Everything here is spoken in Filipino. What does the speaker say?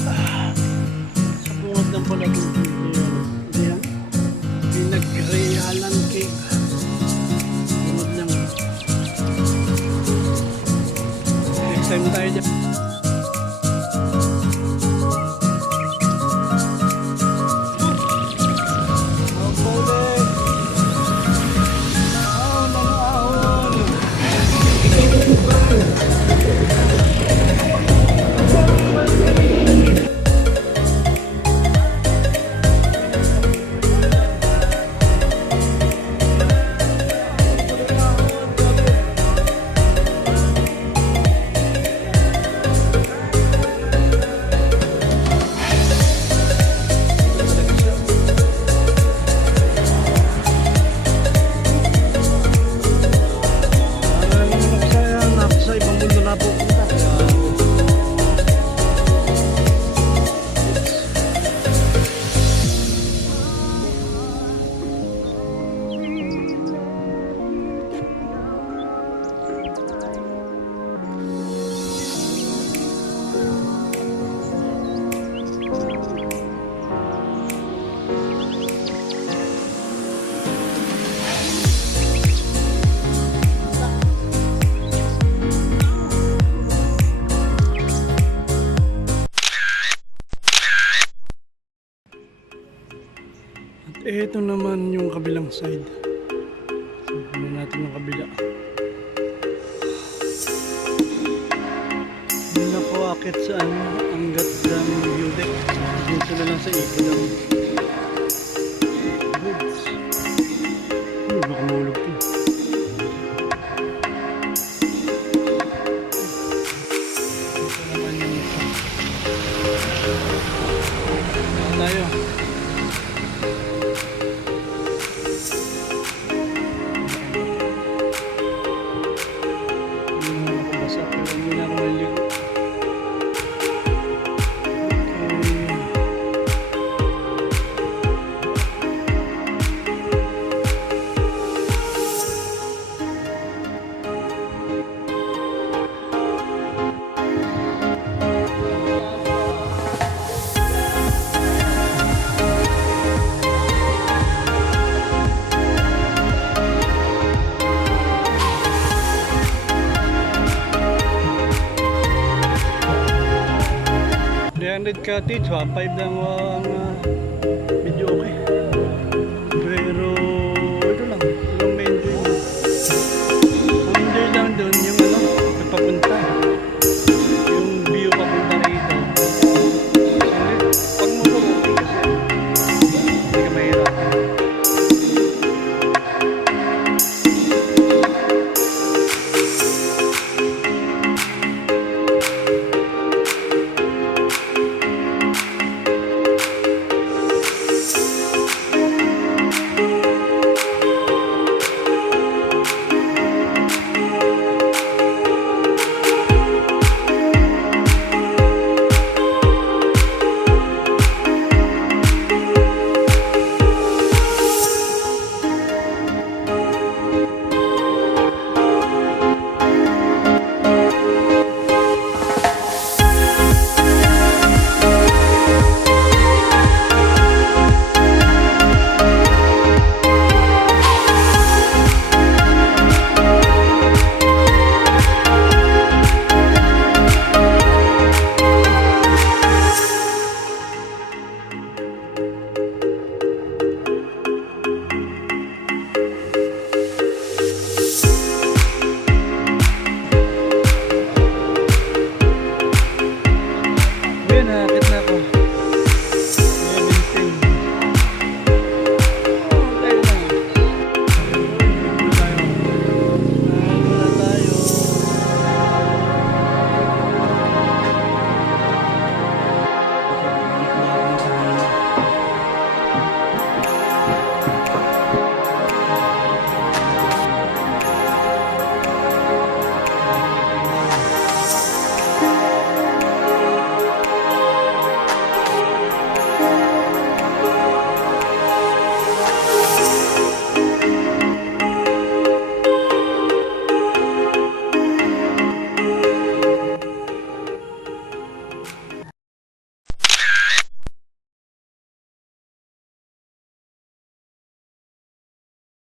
Sa bungad ng pala ito. Diyan. Pinag-realan cake. Bungad lang. Next time tayo dyan. Ito naman yung kabilang side. Tignan natin yung kabila. Hindi na po akit sa Angat Dam view deck. Dito na lang sa Eco Dam. Goods. Baka mahulog to. Ito naman yung isa. Tayo. Cottage, 1.5 lang ang video okay. Pero ito lang, walang ma-enjoy. Ang enjoy lang doon yung nagpapunta.